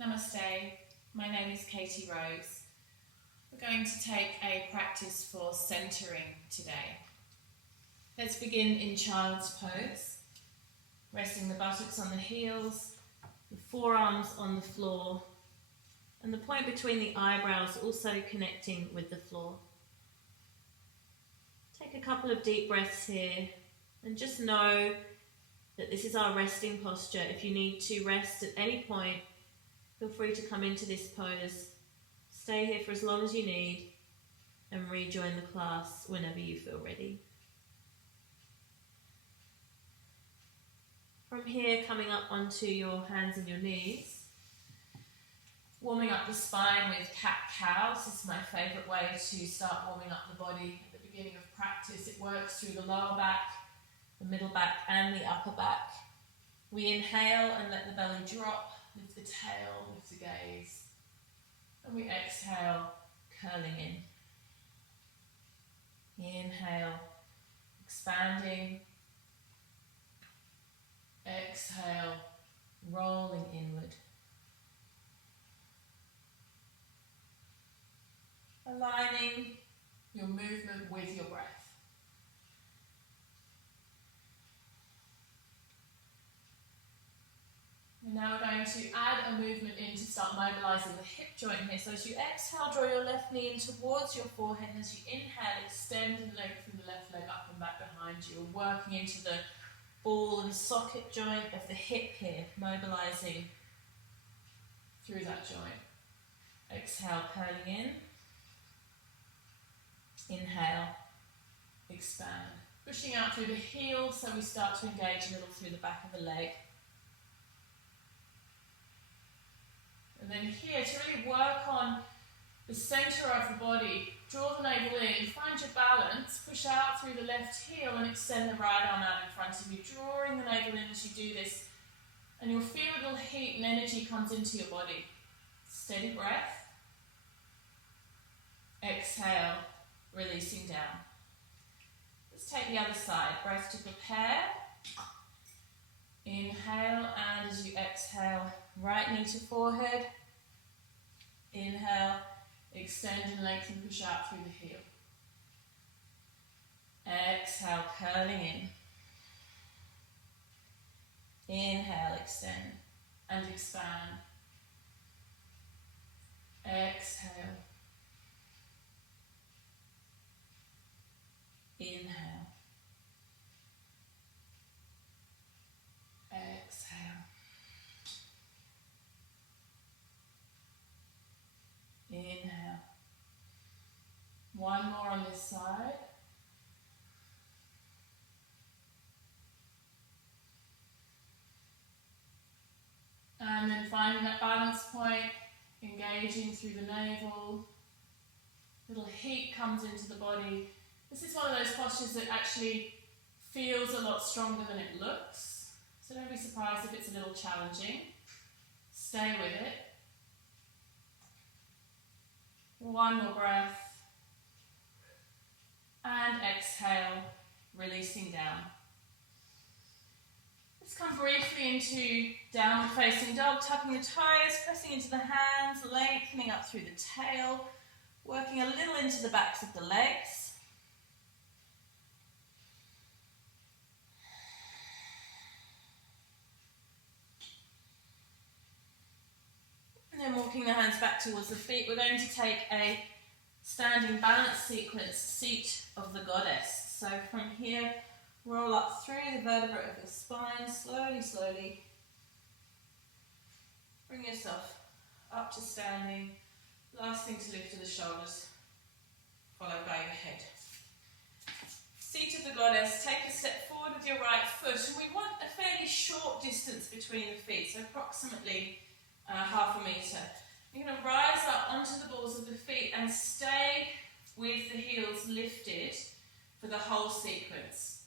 Namaste, my name is Katie Rose. We're going to take a practice for centering today. Let's begin in child's pose, resting the buttocks on the heels, the forearms on the floor, and the point between the eyebrows also connecting with the floor. Take a couple of deep breaths here and just know that this is our resting posture. If you need to rest at any point, feel free to come into this pose, stay here for as long as you need, and rejoin the class whenever you feel ready. From here, coming up onto your hands and your knees, warming up the spine with cat-cow. This is my favourite way to start warming up the body at the beginning of practice. It works through the lower back, the middle back, and the upper back. We inhale and let the belly drop. Lift the tail, lift the gaze. And we exhale, curling in. Inhale, expanding. Exhale, rolling inward. Aligning your movement with your breath. And now we're going to add a movement in to start mobilizing the hip joint here. So as you exhale, draw your left knee in towards your forehead, and as you inhale, extend and lengthen the left leg up and back behind you. We're working into the ball and socket joint of the hip here, mobilizing through that joint. Exhale, curling in. Inhale, expand. Pushing out through the heel, so we start to engage a little through the back of the leg. And then here, to really work on the center of the body, draw the navel in, find your balance, push out through the left heel and extend the right arm out in front of you, drawing the navel in as you do this. And you'll feel a little heat and energy comes into your body. Steady breath. Exhale, releasing down. Let's take the other side. Breath to prepare. Inhale, and as you exhale, right knee to forehead. Inhale, extend and lengthen, push out through the heel. Exhale, curling in. Inhale, extend and expand. Exhale. Inhale. Exhale. Inhale. One more on this side. And then finding that balance point, engaging through the navel. Little heat comes into the body. This is one of those postures that actually feels a lot stronger than it looks. So don't be surprised if it's a little challenging. Stay with it. One more breath. And exhale, releasing down. Let's come briefly into downward facing dog, tucking the toes, pressing into the hands, lengthening up through the tail, working a little into the backs of the legs. And then walking the hands back towards the feet, we're going to take a standing balance sequence, seat of the goddess. So from here, roll up through the vertebrae of your spine, slowly, slowly. Bring yourself up to standing. Last thing to lift are the shoulders, followed by your head. Seat of the goddess, take a step forward with your right foot, and we want a fairly short distance between the feet, so approximately half a metre. You're going to rise up onto the balls of the feet and stay with the heels lifted for the whole sequence.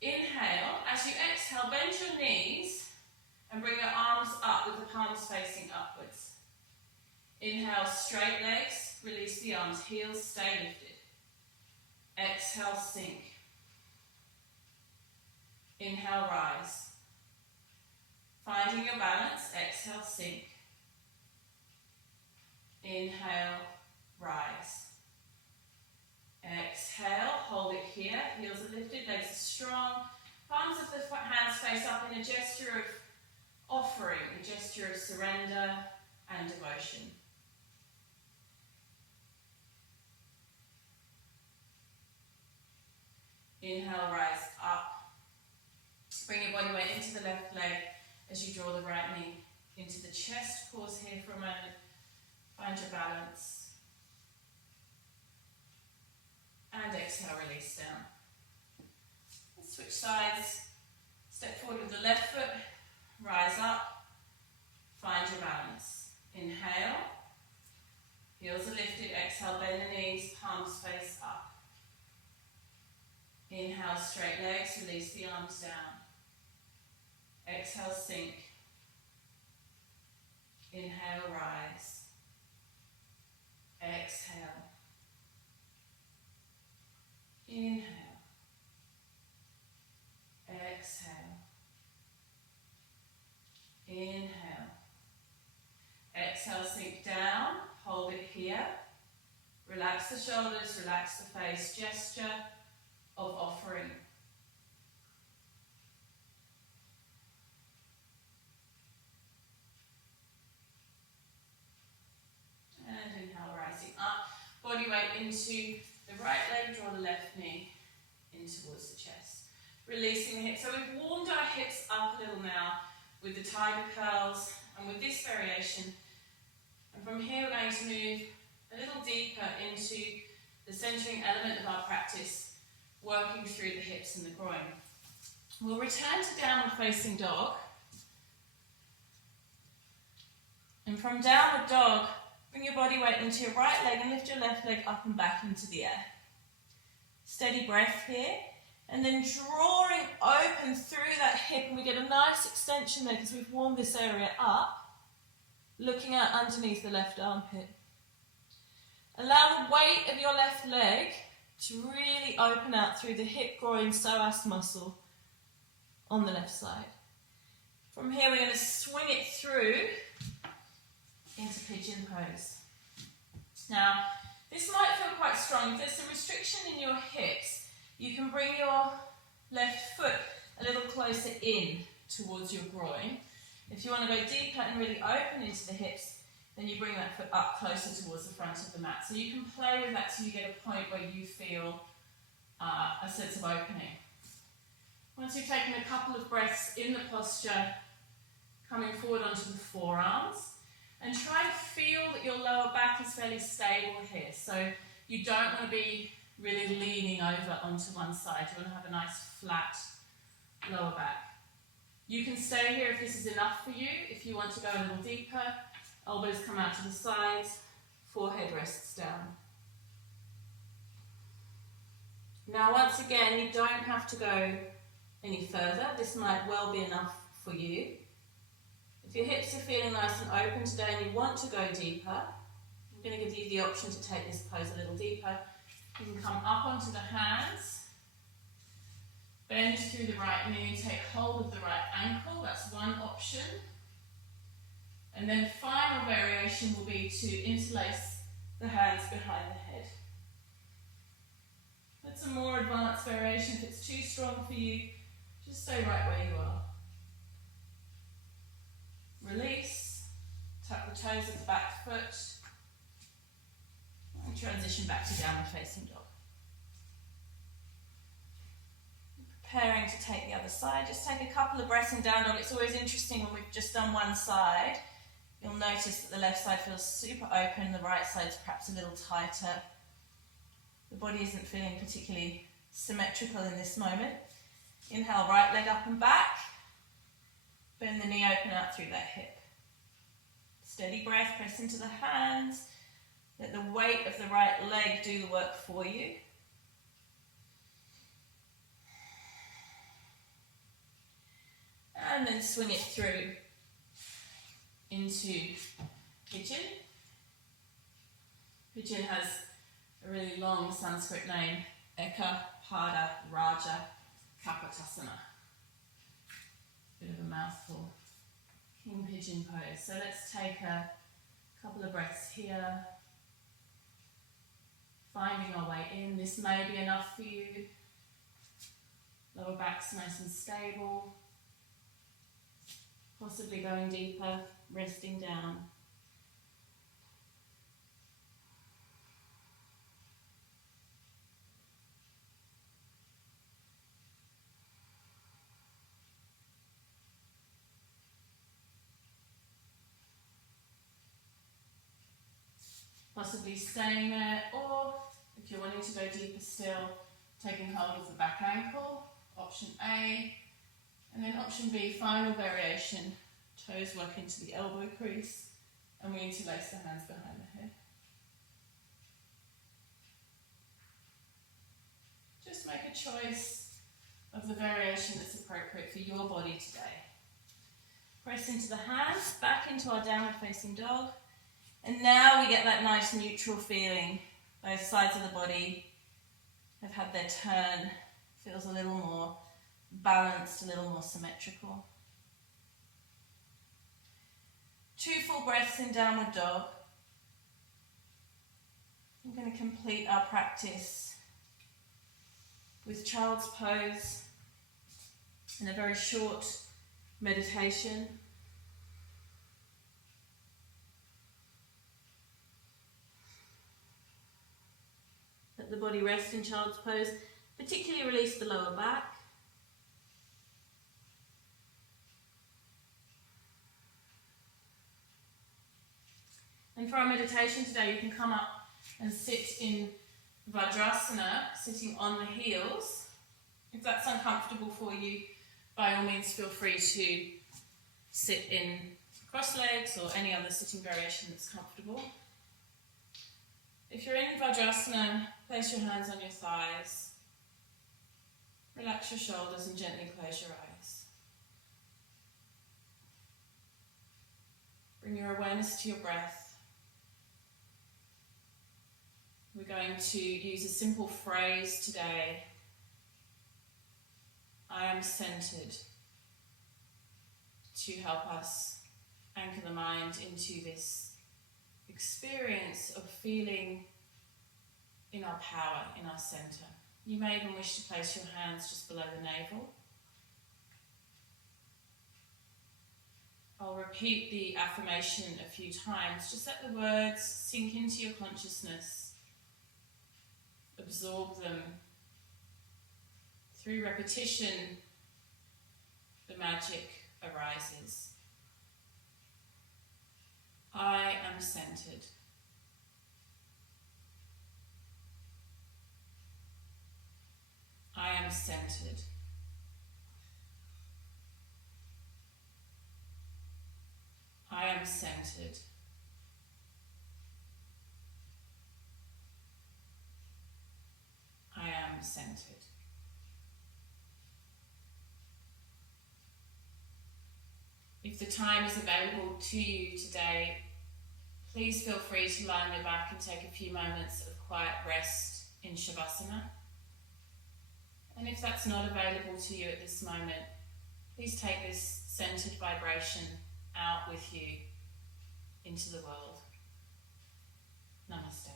Inhale. As you exhale, bend your knees and bring your arms up with the palms facing upwards. Inhale, straight legs, release the arms, heels stay lifted. Exhale, sink. Inhale, rise. Finding your balance, exhale, sink. Inhale, rise. Exhale, hold it here, heels are lifted, legs are strong. Palms of the hands face up in a gesture of offering, a gesture of surrender and devotion. Inhale, rise up. Bring your body weight into the left leg as you draw the right knee into the chest. Pause here for a moment. Find your balance. And exhale, release down. Let's switch sides. Step forward with the left foot. Rise up. Find your balance. Inhale. Heels are lifted. Exhale, bend the knees. Palms face up. Inhale, straight legs. Release the arms down. Exhale, sink. Inhale, rise. Exhale. Inhale. Exhale. Inhale. Exhale, sink down. Hold it here. Relax the shoulders, relax the face. Gesture of offering. And inhale, rising up. Body weight into the right leg, draw the left knee in towards the chest. Releasing the hips. So we've warmed our hips up a little now with the tiger curls and with this variation. And from here we're going to move a little deeper into the centering element of our practice, working through the hips and the groin. We'll return to downward facing dog. And from downward dog, bring your body weight into your right leg and lift your left leg up and back into the air. Steady breath here. And then drawing open through that hip, and we get a nice extension there because we've warmed this area up. Looking out underneath the left armpit. Allow the weight of your left leg to really open out through the hip, groin, psoas muscle on the left side. From here we're going to swing it through into pigeon pose. Now, this might feel quite strong. If there's a restriction in your hips, you can bring your left foot a little closer in towards your groin. If you want to go deeper and really open into the hips, then you bring that foot up closer towards the front of the mat. So you can play with that till you get a point where you feel a sense of opening. Once you've taken a couple of breaths in the posture, coming forward onto the forearms, and try to feel that your lower back is fairly stable here. So you don't want to be really leaning over onto one side. You want to have a nice flat lower back. You can stay here if this is enough for you. If you want to go a little deeper, elbows come out to the sides, forehead rests down. Now once again, you don't have to go any further. This might well be enough for you. If your hips are feeling nice and open today and you want to go deeper, I'm going to give you the option to take this pose a little deeper. You can come up onto the hands, bend through the right knee, take hold of the right ankle. That's one option. And then final variation will be to interlace the hands behind the head. That's a more advanced variation. If it's too strong for you, just stay right where you are. Release, tuck the toes of the back foot, and transition back to downward facing dog. Preparing to take the other side, just take a couple of breaths in down dog. It's always interesting when we've just done one side. You'll notice that the left side feels super open, the right side's perhaps a little tighter. The body isn't feeling particularly symmetrical in this moment. Inhale, right leg up and back. Bend the knee open out through that hip. Steady breath, press into the hands. Let the weight of the right leg do the work for you. And then swing it through into pigeon. Pigeon has a really long Sanskrit name, Eka Pada Raja Kapotasana. Bit of a mouthful. King pigeon pose. So let's take a Couple of breaths here. Finding our way in. This may be enough for you. Lower back's nice and stable. Possibly going deeper, resting down. Possibly staying there, or if you're wanting to go deeper still, taking hold of the back ankle, option A, and then option B, final variation, toes work into the elbow crease, and we interlace the hands behind the head. Just make a choice of the variation that's appropriate for your body today. Press into the hands, back into our downward facing dog. And now we get that nice neutral feeling. Both sides of the body have had their turn. Feels a little more balanced, a little more symmetrical. 2 full breaths in downward dog. I'm going to complete our practice with child's pose and a very short meditation. Let the body rest in child's pose, particularly release the lower back. And for our meditation today, you can come up and sit in Vajrasana, sitting on the heels. If that's uncomfortable for you, by all means feel free to sit in cross legs or any other sitting variation that's comfortable. If you're in Vajrasana, place your hands on your thighs. Relax your shoulders and gently close your eyes. Bring your awareness to your breath. We're going to use a simple phrase today. I am centered, to help us anchor the mind into this experience of feeling in our power, in our center. You may even wish to place your hands just below the navel. I'll repeat the affirmation a few times. Just let the words sink into your consciousness. Absorb them. Through repetition, the magic arises. I am centered. I am centered. I am centered. I am centered. If the time is available to you today, please feel free to lie on your back and take a few moments of quiet rest in Shavasana. And if that's not available to you at this moment, please take this centered vibration out with you into the world. Namaste.